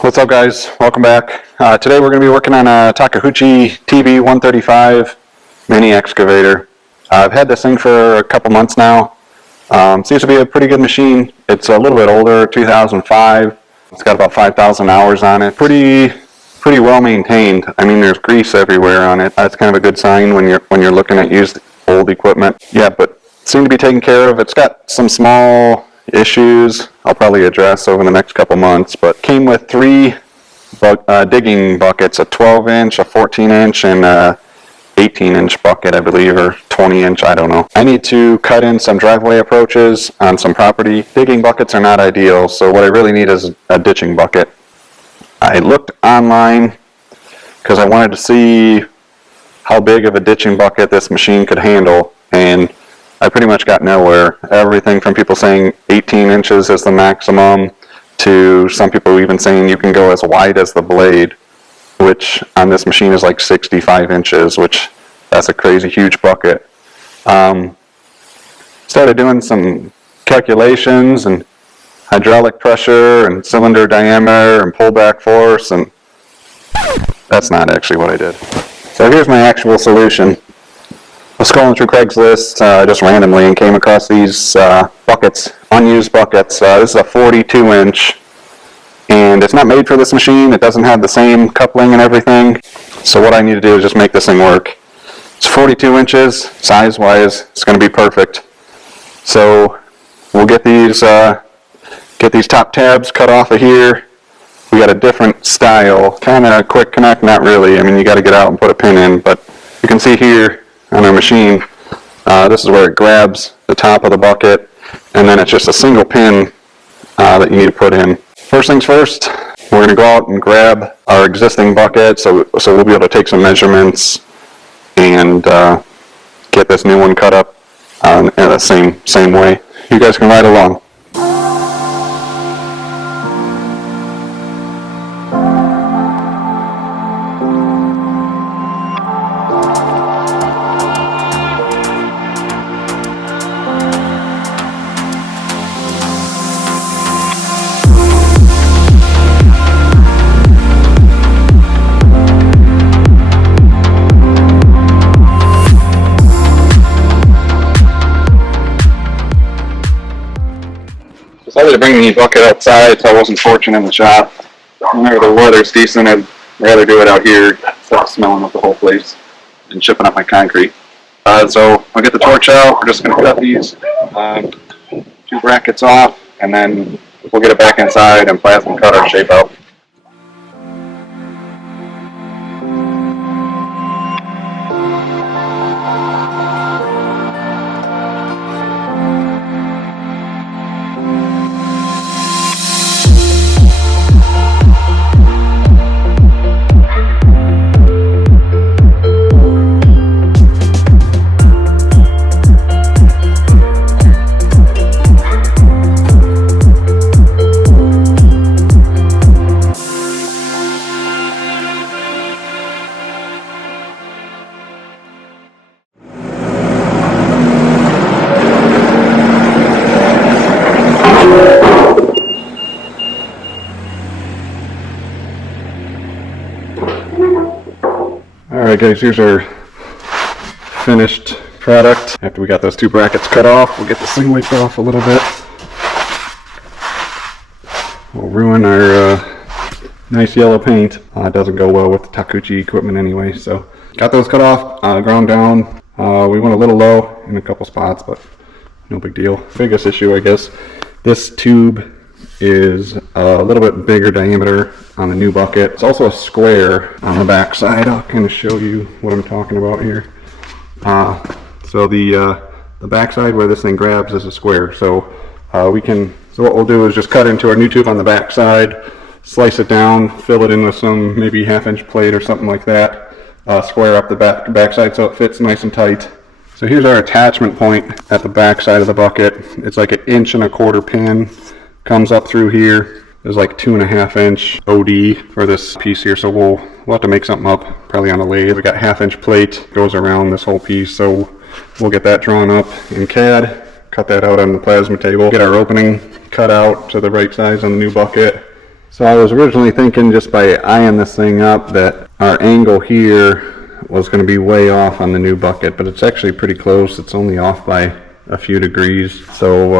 What's up, guys? Welcome back. Today we're going to be working on a Takeuchi TV135 mini excavator. I've had this thing for a couple months now. Seems to be a pretty good machine. It's a little bit older, 2005. It's got about 5,000 hours on it. Pretty well maintained. I mean, there's grease everywhere on it. That's kind of a good sign when you're looking at used old equipment. Yeah, but seemed to be taken care of. It's got some small issues I'll probably address over the next couple months, but came with 3 digging buckets, a 12-inch, a 14-inch, and a 18-inch bucket, I believe, or 20-inch, I don't know. I need to cut in some driveway approaches on some property. Digging buckets are not ideal, so what I really need is a ditching bucket. I looked online because I wanted to see how big of a ditching bucket this machine could handle, and I pretty much got nowhere. Everything from people saying 18 inches is the maximum to some people even saying you can go as wide as the blade, which on this machine is like 65 inches, which that's a crazy huge bucket. Started doing some calculations and hydraulic pressure and cylinder diameter and pullback force, and that's not actually what I did. So here's my actual solution. I was scrolling through Craigslist just randomly and came across these buckets, unused buckets. This is a 42-inch, and it's not made for this machine. It doesn't have the same coupling and everything. So what I need to do is just make this thing work. It's 42 inches, size-wise. It's going to be perfect. So we'll get these top tabs cut off of here. We got a different style, kind of a quick connect, not really. I mean, you got to get out and put a pin in, but you can see here on our machine, this is where it grabs the top of the bucket, and then it's just a single pin that you need to put in. First things first, we're going to go out and grab our existing bucket, so we'll be able to take some measurements and get this new one cut up in the same way. You guys can ride along. Decided to bring the bucket outside so I wasn't torching in the shop. Whenever the weather's decent, I'd rather do it out here instead of smelling up the whole place and chipping up my concrete. So I'll get the torch out. We're just going to cut these 2 brackets off, and then we'll get it back inside and plasma cut our shape out. Alright guys, here's our finished product. After we got those 2 brackets cut off, we'll get this thing wiped off a little bit. We'll ruin our nice yellow paint. It doesn't go well with the Takeuchi equipment anyway, so got those cut off, ground down. We went a little low in a couple spots, but no big deal. Biggest issue, I guess, this tube is a little bit bigger diameter on the new bucket. It's also a square on the back side. I'll kind of show you what I'm talking about here. So the back side where this thing grabs is a square. So what we'll do is just cut into our new tube on the back side, slice it down, fill it in with some maybe 1/2-inch plate or something like that, square up the back side so it fits nice and tight. So here's our attachment point at the back side of the bucket. It's like 1 1/4 inch pin, comes up through here. is like 2.5-inch OD for this piece here, so we'll have to make something up, probably on a lathe. We got 1/2-inch plate, goes around this whole piece, so we'll get that drawn up in CAD, cut that out on the plasma table, get our opening cut out to the right size on the new bucket. So I was originally thinking, just by eyeing this thing up, that our angle here was going to be way off on the new bucket, but it's actually pretty close. It's only off by a few degrees. So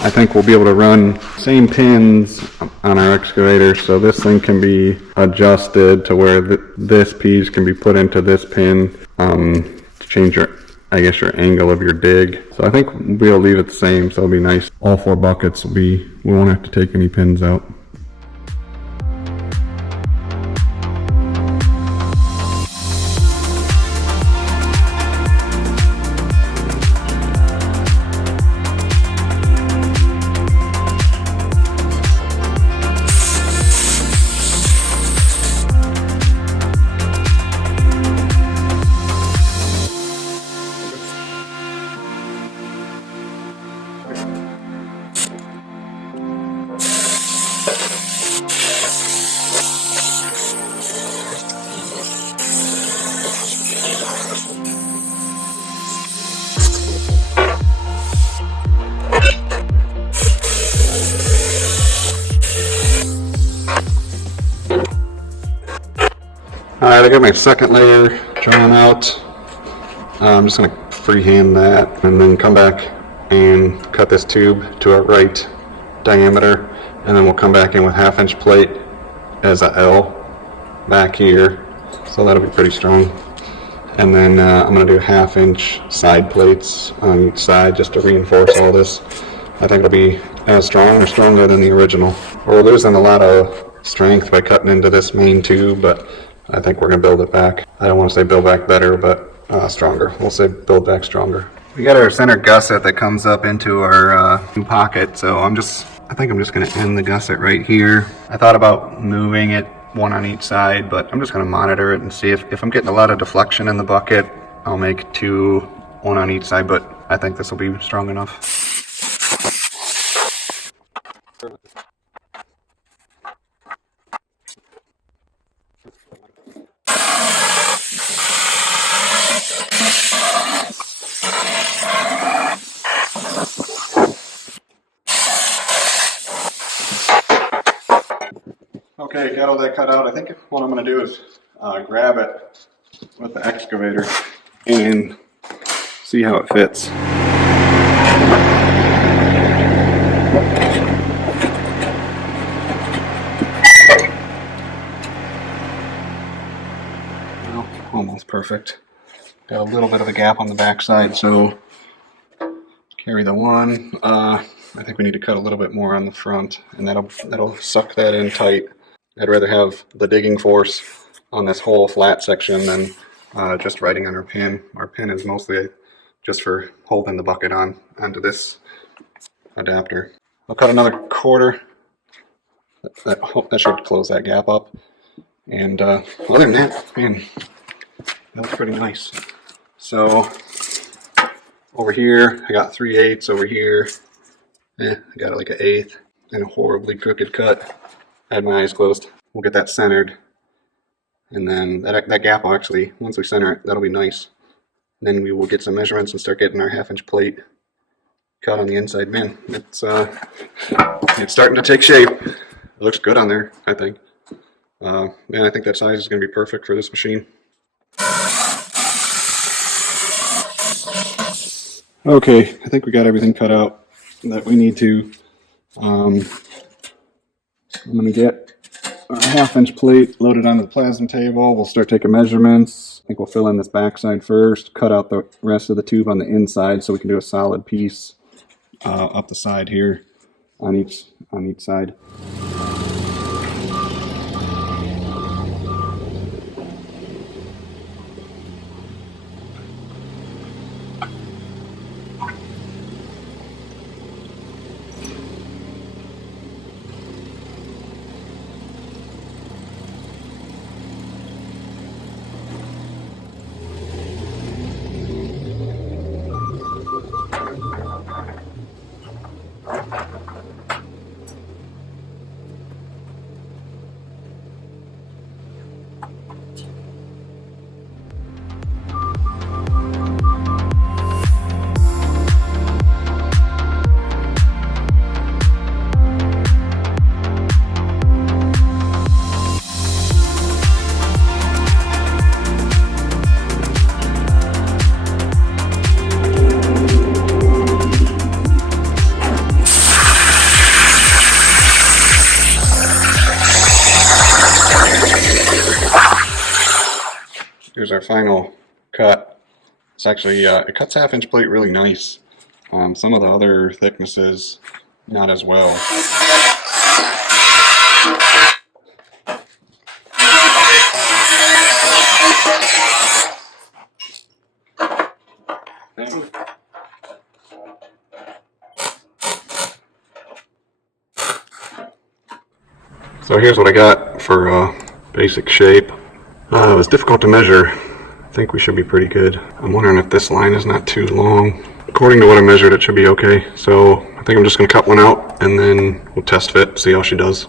I think we'll be able to run same pins on our excavator, so this thing can be adjusted to where this piece can be put into this pin to change your, I guess, your angle of your dig. So I think we'll leave it the same, so it'll be nice. All 4 buckets will be, we won't have to take any pins out. Alright, I got my second layer drawn out. I'm just going to freehand that and then come back and cut this tube to a right diameter, and then we'll come back in with 1/2-inch plate as a L back here, so that'll be pretty strong. And then I'm going to do 1/2-inch side plates on each side just to reinforce all this. I think it'll be as strong or stronger than the original. We're losing a lot of strength by cutting into this main tube, but I think we're going to build it back. I don't want to say build back better, but stronger. We'll say build back stronger. We got our center gusset that comes up into our new pocket, so I think I'm just going to end the gusset right here. I thought about moving it one on each side, but I'm just going to monitor it and see if I'm getting a lot of deflection in the bucket. I'll make 2, one on each side, but I think this will be strong enough. Okay, got all that cut out. I think what I'm going to do is grab it with the excavator and see how it fits. Well, almost perfect. Got a little bit of a gap on the back side, so carry the one. I think we need to cut a little bit more on the front, and that'll suck that in tight. I'd rather have the digging force on this whole flat section than just riding on our pin. Our pin is mostly just for holding the bucket onto this adapter. I'll cut another 1/4. That should close that gap up. And other than that, man, that looks pretty nice. So over here, I got 3/8 over here. I got like 1/8 and a horribly crooked cut. I had my eyes closed. We'll get that centered, and then that gap will actually, once we center it, that'll be nice. Then we will get some measurements and start getting our 1/2-inch plate cut on the inside. Man, it's starting to take shape. It looks good on there, I think. Man, I think that size is going to be perfect for this machine. Okay, I think we got everything cut out that we need to. I'm going to get a 1/2-inch plate loaded onto the plasma table. We'll start taking measurements. I think we'll fill in this backside first, cut out the rest of the tube on the inside so we can do a solid piece up the side here on each side. our final cut. It's actually, it cuts 1/2-inch plate really nice. Some of the other thicknesses, not as well. So here's what I got for basic shape. It was difficult to measure. I think we should be pretty good. I'm wondering if this line is not too long. According to what I measured, it should be okay. So I think I'm just going to cut one out and then we'll test fit, see how she does.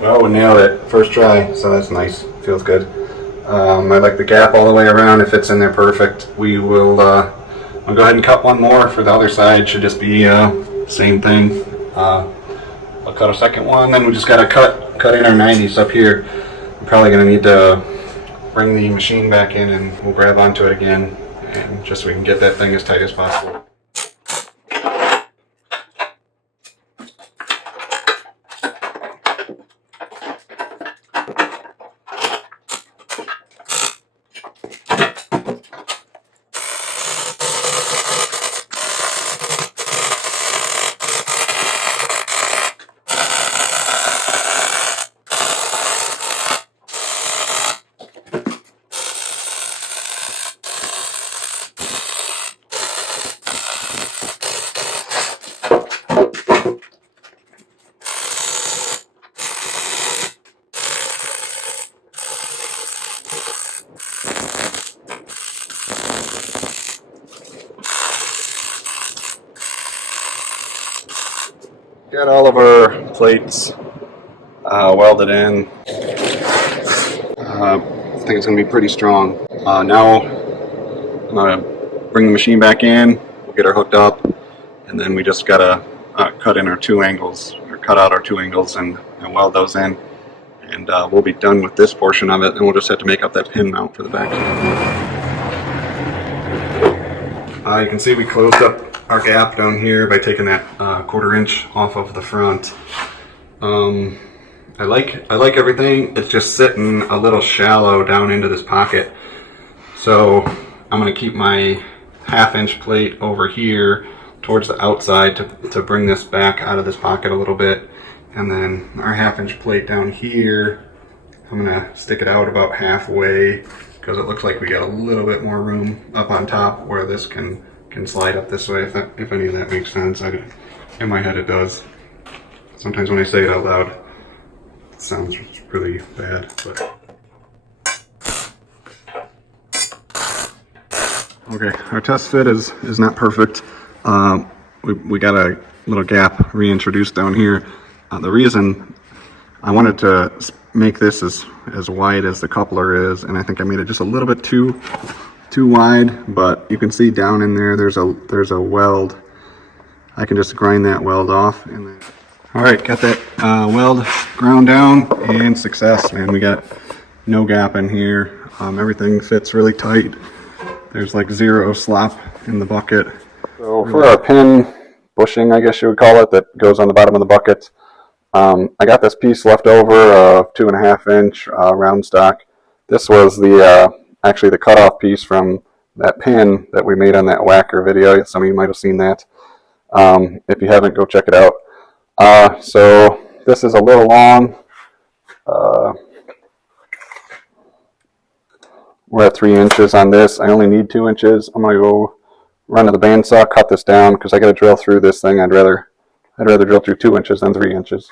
Well, we nailed it first try, so that's nice. Feels good. I like the gap all the way around. It fits in there perfect. We will I'll go ahead and cut one more for the other side. Should just be same thing. I'll cut a second one, then we just gotta cut in our 90s up here. I'm probably gonna need to bring the machine back in and we'll grab onto it again, and just so we can get that thing as tight as possible. Got all of our plates welded in. I think it's going to be pretty strong. Now I'm going to bring the machine back in, we'll get her hooked up, and then we just got to cut in our 2 angles, or cut out our 2 angles and weld those in. And we'll be done with this portion of it, and we'll just have to make up that pin mount for the back. You can see we closed up our gap down here by taking that 1/4 inch off of the front. I like everything. It's just sitting a little shallow down into this pocket. So I'm going to keep my 1/2 inch plate over here towards the outside to bring this back out of this pocket a little bit. And then our 1/2 inch plate down here, I'm going to stick it out about halfway because it looks like we got a little bit more room up on top where this can slide up this way, if any of that makes sense. In my head it does. Sometimes when I say it out loud, it sounds really bad. But okay, our test fit is not perfect. We got a little gap reintroduced down here. The reason I wanted to make this as wide as the coupler is, and I think I made it just a little bit too wide, but you can see down in there there's a weld. I can just grind that weld off. And then, all right, got that weld ground down, and success, man. We got no gap in here. Everything fits really tight. There's like 0 slop in the bucket. So for our pin bushing, I guess you would call it, that goes on the bottom of the bucket, I got this piece left over of 2.5 inch round stock. This was actually the cutoff piece from that pin that we made on that whacker video. Some of you might have seen that. If you haven't, go check it out. So this is a little long. We're at 3 inches on this. I only need 2 inches. I'm gonna go run to the bandsaw, cut this down because I got to drill through this thing. I'd rather drill through 2 inches than 3 inches.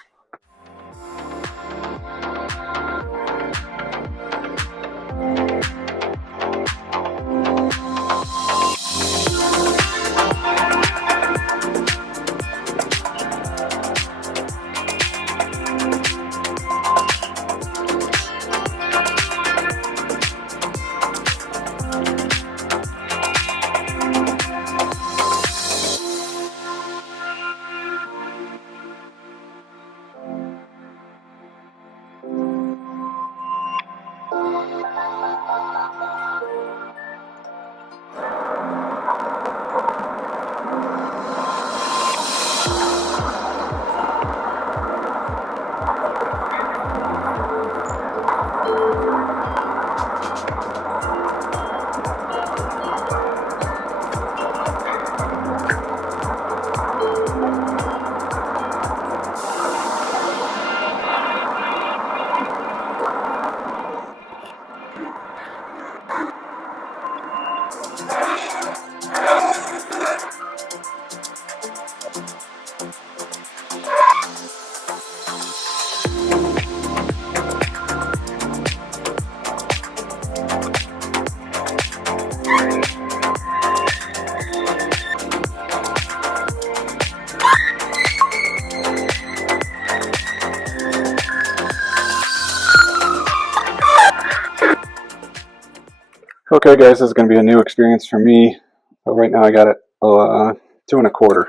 Okay guys, this is going to be a new experience for me. So right now I got it 2 1/4.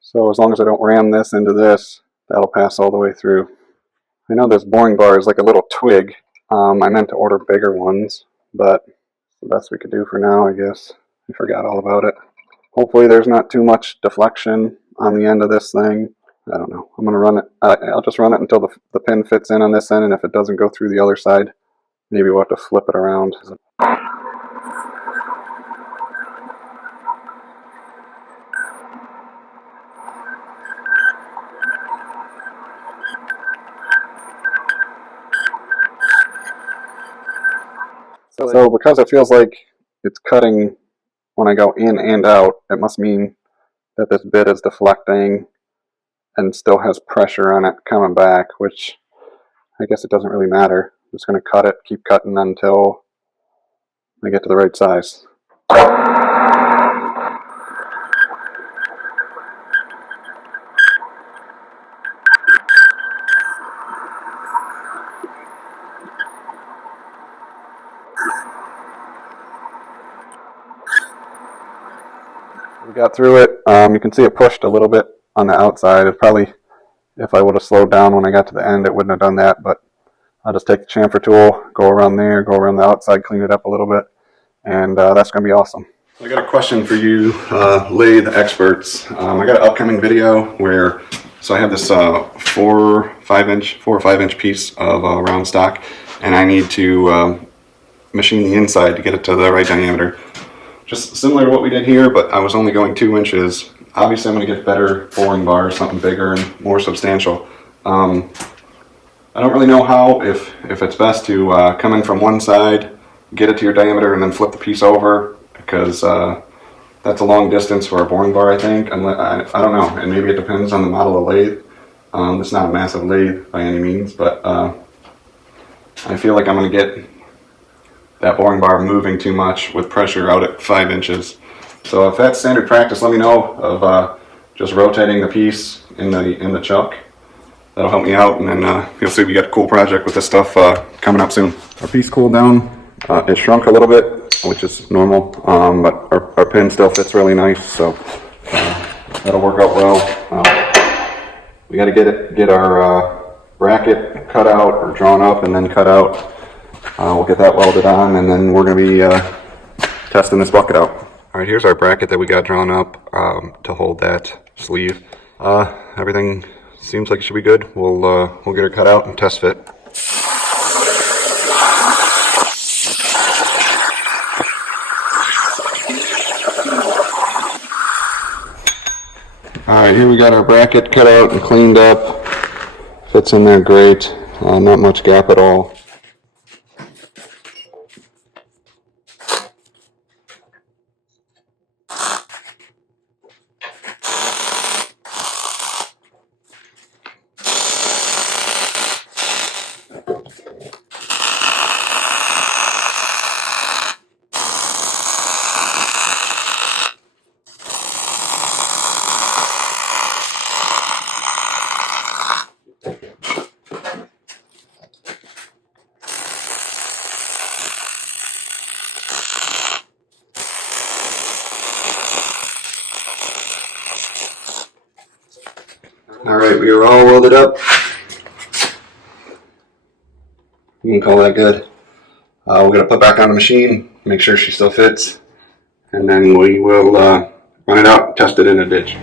So as long as I don't ram this into this, that'll pass all the way through. I know this boring bar is like a little twig. I meant to order bigger ones, but the best we could do for now, I guess. I forgot all about it. Hopefully there's not too much deflection on the end of this thing. I don't know. I'm going to run it. I'll just run it until the pin fits in on this end, and if it doesn't go through the other side, maybe we'll have to flip it around. So because it feels like it's cutting when I go in and out, it must mean that this bit is deflecting and still has pressure on it coming back, which I guess it doesn't really matter. I'm just going to cut it, keep cutting until I get to the right size. We got through it. You can see it pushed a little bit on the outside. It probably, if I would have slowed down when I got to the end, it wouldn't have done that, but I'll just take the chamfer tool, go around there, go around the outside, clean it up a little bit, and that's going to be awesome. I got a question for you, lathe experts. I got an upcoming video where, so I have this 4 or 5 inch piece of round stock, and I need to machine the inside to get it to the right diameter. Just similar to what we did here, but I was only going 2 inches. Obviously I'm going to get better boring bar, something bigger and more substantial. I don't really know how, if it's best to come in from one side, get it to your diameter, and then flip the piece over, because that's a long distance for a boring bar, I think. I don't know, and maybe it depends on the model of lathe. It's not a massive lathe by any means, but I feel like I'm going to get that boring bar moving too much with pressure out at 5 inches. So if that's standard practice, let me know of just rotating the piece in the chuck. That'll help me out, and then you'll see we got a cool project with this stuff coming up soon. Our piece cooled down. It shrunk a little bit, which is normal, but our pin still fits really nice, so that'll work out well. We got to get our bracket cut out or drawn up and then cut out. We'll get that welded on, and then we're going to be testing this bucket out. All right, here's our bracket that we got drawn up to hold that sleeve. Everything seems like it should be good. We'll get her cut out and test fit. All right, here we got our bracket cut out and cleaned up. Fits in there great. Not much gap at all. Alright, we are all welded up. You can call that good. We're going to put back on the machine, make sure she still fits, and then we will run it out, test it in a ditch.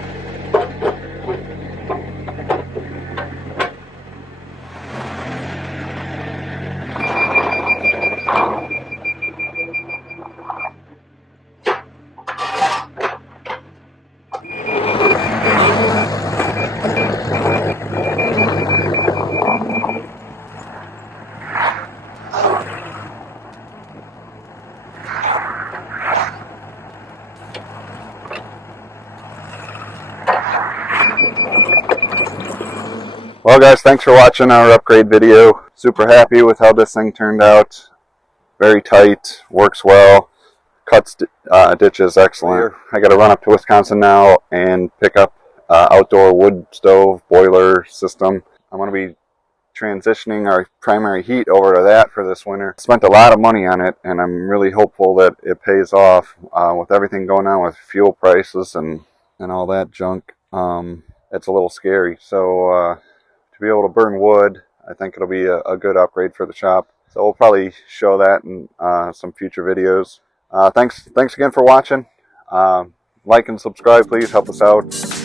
Well guys, thanks for watching our upgrade video. Super happy with how this thing turned out. Very tight, works well, cuts ditches excellent. I got to run up to Wisconsin now and pick up outdoor wood stove boiler system. I'm going to be transitioning our primary heat over to that for this winter. Spent a lot of money on it, and I'm really hopeful that it pays off with everything going on with fuel prices and all that junk. It's a little scary. So to be able to burn wood, I think it'll be a good upgrade for the shop. So we'll probably show that in some future videos. Thanks again for watching. Like and subscribe, please help us out.